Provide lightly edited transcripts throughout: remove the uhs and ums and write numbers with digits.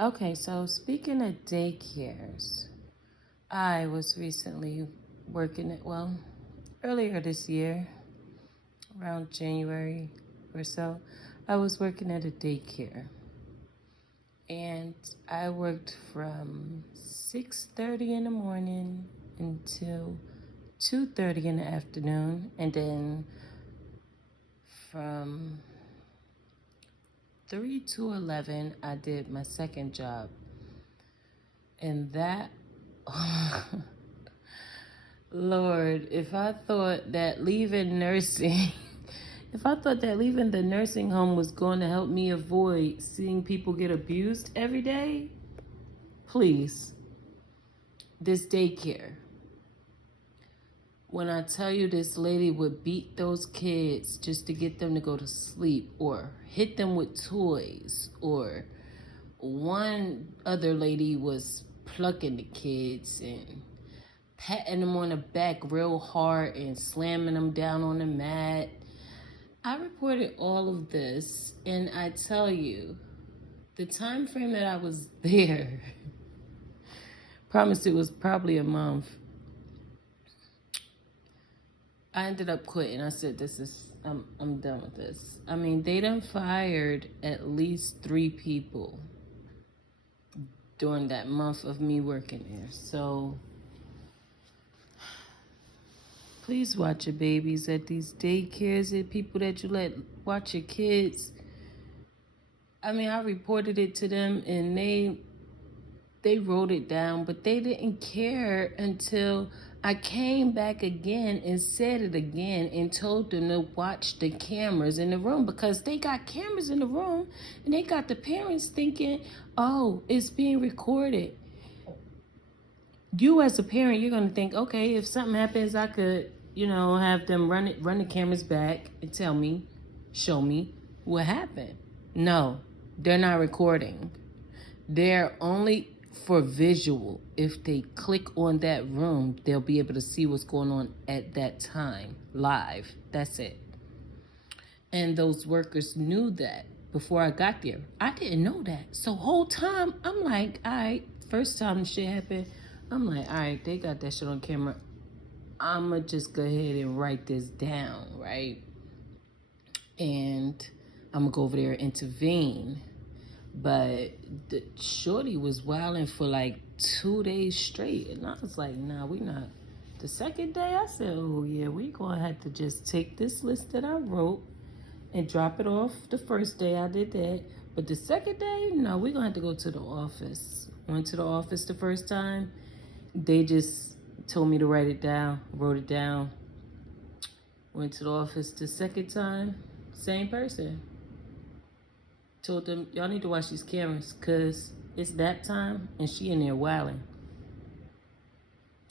Okay, so speaking of daycares, I was recently working at, well, earlier this year, around January or so, I was working at a daycare. And I worked from 6:30 in the morning until 2:30 in the afternoon, and then from 3 to 11 I did my second job. And that Lord, if I thought that leaving nursing, if I thought that leaving the nursing home was going to help me avoid seeing people get abused every day, please, this daycare. When I tell you this lady would beat those kids just to get them to go to sleep, or hit them with toys, or one other lady was plucking the kids and patting them on the back real hard and slamming them down on the mat. I reported all of this, and I tell you, the time frame that I was there, promised it was probably a month. I ended up quitting. I said, I'm done with this. I mean, they done fired at least 3 people during that month of me working there. So please watch your babies at these daycares and people that you let watch your kids. I mean, I reported it to them and they wrote it down, but they didn't care until I came back again and said it again and told them to watch the cameras in the room, because they got cameras in the room and they got the parents thinking, oh, it's being recorded. You as a parent, you're going to think, okay, if something happens, I could, have them run the cameras back and tell me, show me what happened. No, they're not recording. They're only for visual. If they click on that room, they'll be able to see what's going on at that time, live. That's it. And those workers knew that before I got there. I didn't know that. So whole time, I'm like, all right, first time the shit happened, I'm like, all right, they got that shit on camera. I'ma just go ahead and write this down, right? And I'm gonna go over there and intervene. But the shorty was wilding for like 2 days straight. And I was like, nah, we not. The second day, I said, oh yeah, we gonna have to just take this list that I wrote and drop it off. The first day I did that. But the second day, no, we gonna have to go to the office. Went to the office the first time. They just told me to write it down, wrote it down. Went to the office the second time, same person. Told them, y'all need to watch these cameras because it's that time and she in there wailing.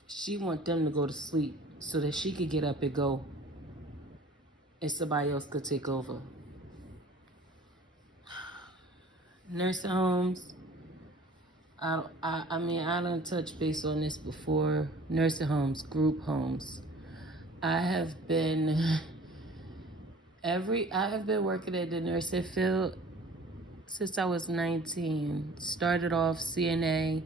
She want them to go to sleep so that she could get up and go and somebody else could take over. Nursing homes, I mean, I done touched base on this before. Nursing homes, group homes. I have been working at the nursing field since I was 19. Started off CNA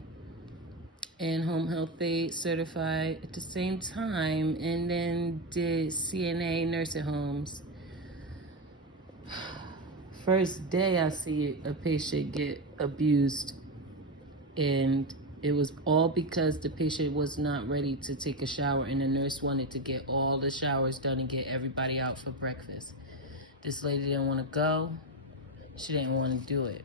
and home health aide certified at the same time, and then did CNA nursing homes. First day I see a patient get abused, and it was all because the patient was not ready to take a shower, and the nurse wanted to get all the showers done and get everybody out for breakfast. This lady didn't want to go. She didn't want to do it.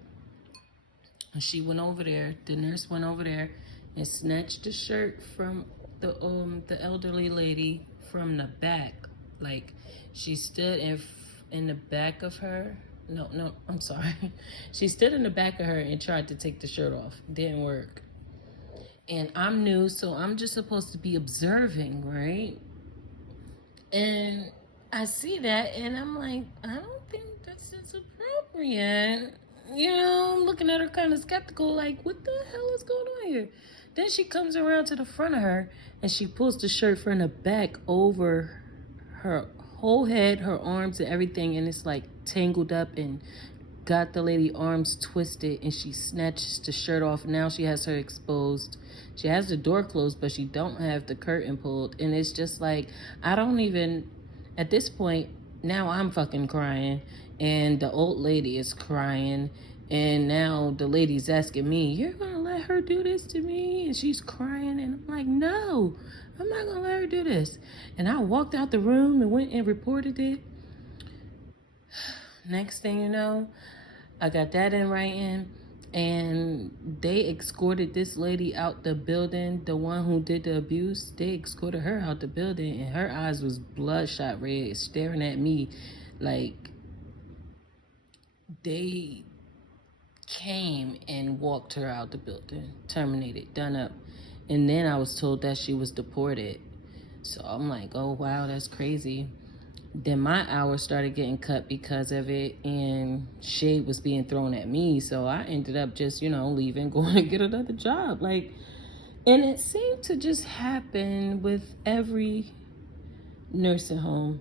And she went over there, the nurse went over there and snatched the shirt from the elderly lady from the back. Like, she stood in the back of her. No, I'm sorry. She stood in the back of her and tried to take the shirt off. Didn't work. And I'm new, so I'm just supposed to be observing, right? And I see that, and I'm like, I don't think this is appropriate. I'm looking at her kind of skeptical, like, what the hell is going on here? Then she comes around to the front of her, and she pulls the shirt from the back over her whole head, her arms, and everything, and it's like tangled up and got the lady arms twisted and she snatched the shirt off. Now she has her exposed. She has the door closed, but she don't have the curtain pulled. And it's just like, I don't even, at this point, now I'm fucking crying. And the old lady is crying. And now the lady's asking me, you're going to let her do this to me? And she's crying. And I'm like, no, I'm not going to let her do this. And I walked out the room and went and reported it. Next thing you know, I got that in writing, and they escorted this lady out the building. The one who did the abuse, they escorted her out the building, and her eyes was bloodshot red, staring at me like they came and walked her out the building, terminated, done up. And then I was told that she was deported. So I'm like, oh wow, that's crazy. Then my hours started getting cut because of it, and shade was being thrown at me. So I ended up just, leaving, going to get another job. And it seemed to just happen with every nursing home,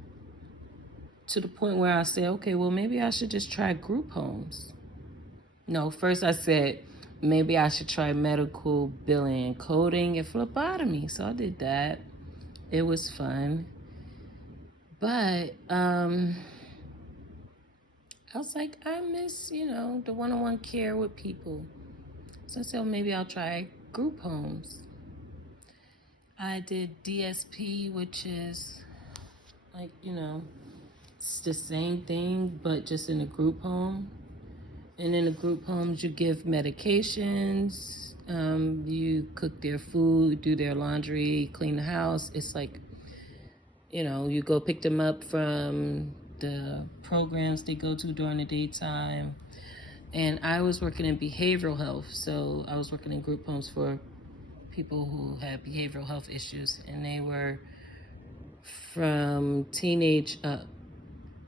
to the point where I said, okay, well, maybe I should just try group homes. No, first I said, maybe I should try medical billing and coding and phlebotomy. So I did that. It was fun. But I was like, I miss, the one-on-one care with people. So I said, well, maybe I'll try group homes. I did DSP, which is like, it's the same thing, but just in a group home. And in the group homes, you give medications, you cook their food, do their laundry, clean the house. It's like, you go pick them up from the programs they go to during the daytime. And I was working in behavioral health. So I was working in group homes for people who had behavioral health issues. And they were from teenage up,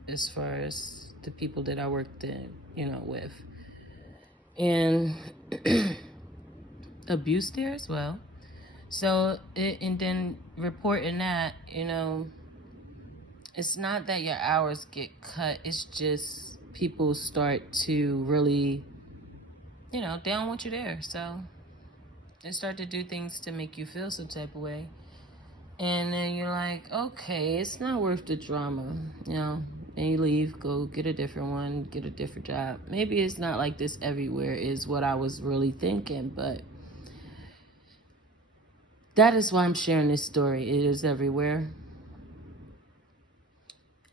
as far as the people that I worked in, with. And abuse there as well. So, and then reporting that, it's not that your hours get cut. It's just people start to really, they don't want you there. So they start to do things to make you feel some type of way. And then you're like, okay, it's not worth the drama, And you leave, go get a different one, get a different job. Maybe it's not like this everywhere is what I was really thinking, but that is why I'm sharing this story. It is everywhere.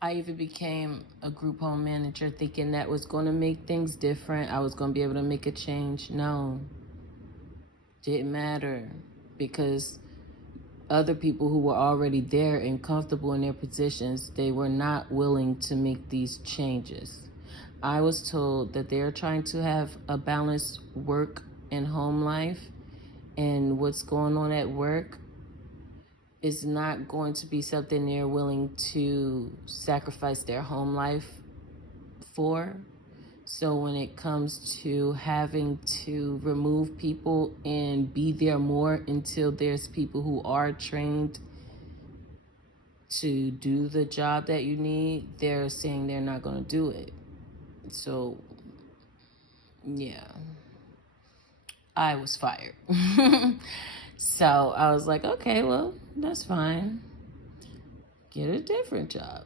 I even became a group home manager thinking that was going to make things different. I was going to be able to make a change. No, didn't matter, because other people who were already there and comfortable in their positions, they were not willing to make these changes. I was told that they're trying to have a balanced work and home life, and what's going on at work is not going to be something they're willing to sacrifice their home life for. So when it comes to having to remove people and be there more until there's people who are trained to do the job that you need, they're saying they're not going to do it. So, yeah, I was fired. So I was like, okay, well, that's fine. Get a different job.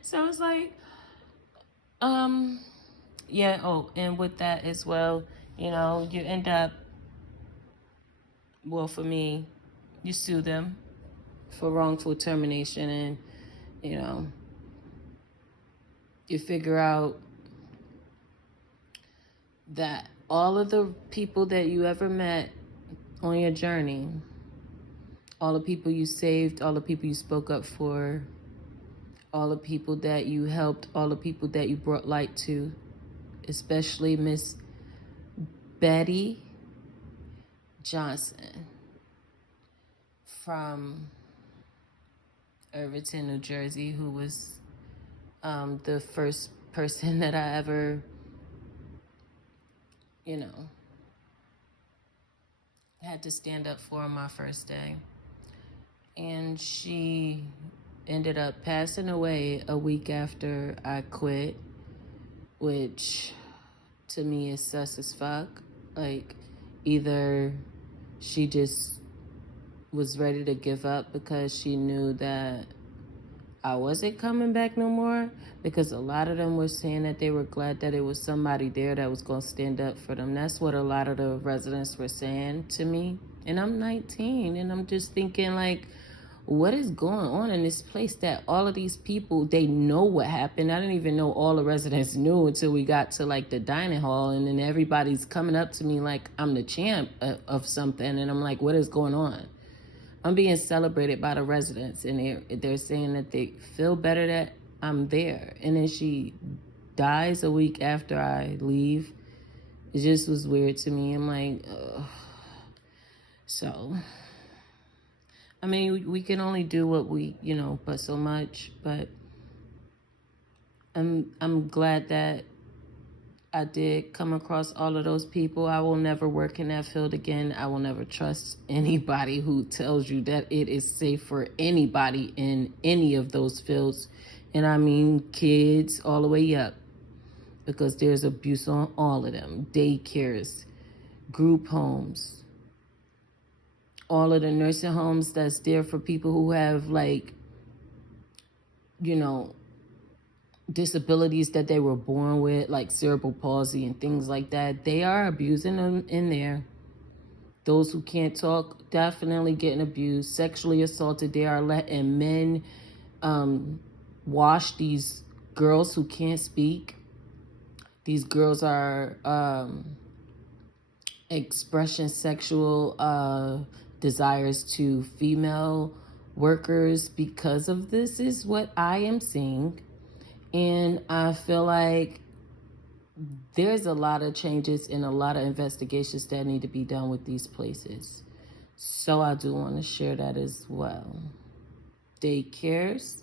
So it's like, yeah, oh, and with that as well, you end up, well, for me, you sue them for wrongful termination, and, you figure out that all of the people that you ever met on your journey, all the people you saved, all the people you spoke up for, all the people that you helped, all the people that you brought light to, especially Miss Betty Johnson from Irvington, New Jersey, who was the first person that I ever, had to stand up for on my first day. And she ended up passing away a week after I quit, which to me is sus as fuck. Like, either she just was ready to give up because she knew that I wasn't coming back no more, because a lot of them were saying that they were glad that it was somebody there that was going to stand up for them. That's what a lot of the residents were saying to me. And I'm 19, and I'm just thinking, like, what is going on in this place that all of these people, they know what happened? I didn't even know all the residents knew until we got to like the dining hall, and then everybody's coming up to me like I'm the champ of something, and I'm like, what is going on? I'm being celebrated by the residents, and they're saying that they feel better that I'm there. And then she dies a week after I leave. It just was weird to me. I'm like, ugh. So, I mean, we can only do what we, but so much. But I'm glad that I did come across all of those people. I will never work in that field again. I will never trust anybody who tells you that it is safe for anybody in any of those fields. And I mean kids all the way up, because there's abuse on all of them. Daycares, group homes, all of the nursing homes that's there for people who have, like, disabilities that they were born with, like cerebral palsy and things like that. They are abusing them in there. Those who can't talk, definitely getting abused, sexually assaulted. They are letting men wash these girls who can't speak. These girls are expressing sexual desires to female workers because of this, is what I am seeing. And I feel like there's a lot of changes and a lot of investigations that need to be done with these places. So I do want to share that as well. Daycares,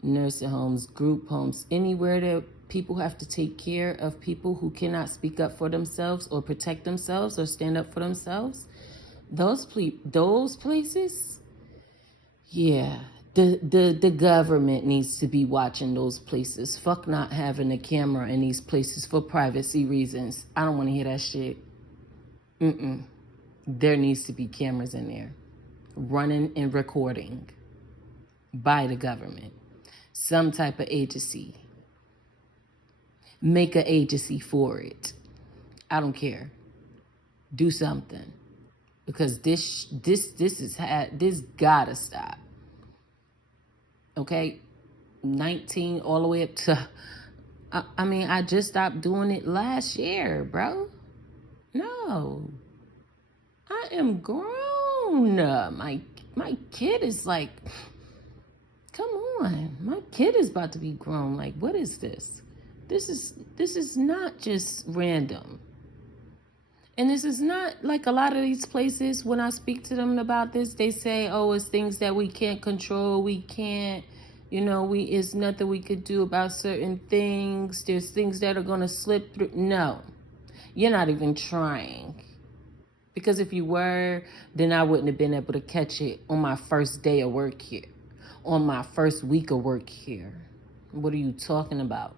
nursing homes, group homes, anywhere that people have to take care of people who cannot speak up for themselves or protect themselves or stand up for themselves. Those places, yeah, the government needs to be watching those places. Fuck not having a camera in these places for privacy reasons. I don't want to hear that shit. There needs to be cameras in there, running and recording by the government. Some type of agency. Make an agency for it. I don't care. Do something, because this gotta stop. Okay, 19 all the way up to, I mean, I just stopped doing it last year, bro. No, I am grown. My kid is like, come on, my kid is about to be grown. Like, what is this? This is not just random. And this is not like a lot of these places, when I speak to them about this, they say, oh, it's things that we can't control. We can't, it's nothing we could do about certain things. There's things that are going to slip through. No, you're not even trying. Because if you were, then I wouldn't have been able to catch it on my first day of work here, on my first week of work here. What are you talking about?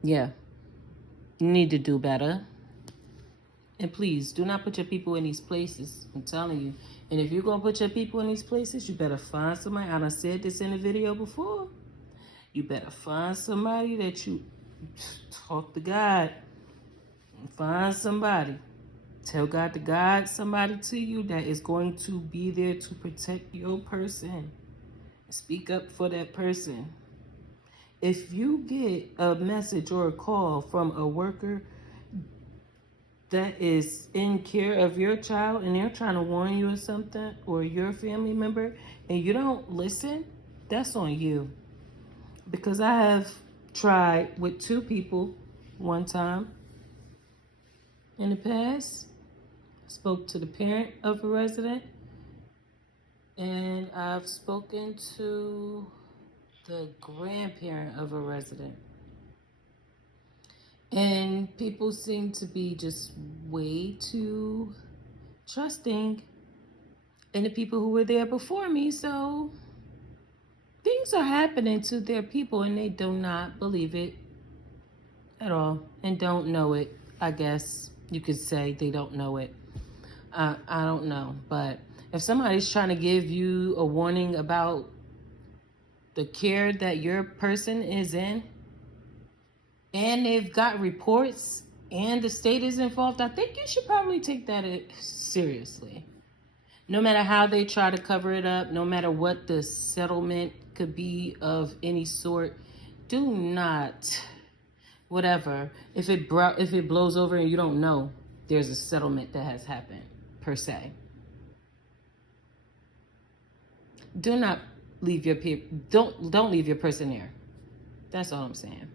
Yeah. You need to do better. And please, do not put your people in these places. I'm telling you. And if you're going to put your people in these places, you better find somebody. I done said this in the video before. You better find somebody that you talk to God. Find somebody. Tell God to guide somebody to you that is going to be there to protect your person. Speak up for that person. If you get a message or a call from a worker that is in care of your child and they're trying to warn you of something, or your family member, and you don't listen, that's on you. Because I have tried with 2 people one time in the past. I spoke to the parent of a resident, and I've spoken to the grandparent of a resident. And people seem to be just way too trusting. and the people who were there before me. So things are happening to their people and they do not believe it at all and don't know it. I guess you could say they don't know it. I don't know. But if somebody's trying to give you a warning about the care that your person is in, and they've got reports and the state is involved, I think you should probably take that seriously. No matter how they try to cover it up, no matter what the settlement could be of any sort, do not, whatever, if it blows over and you don't know, there's a settlement that has happened, per se. Do not leave your people, don't leave your person there. That's all I'm saying.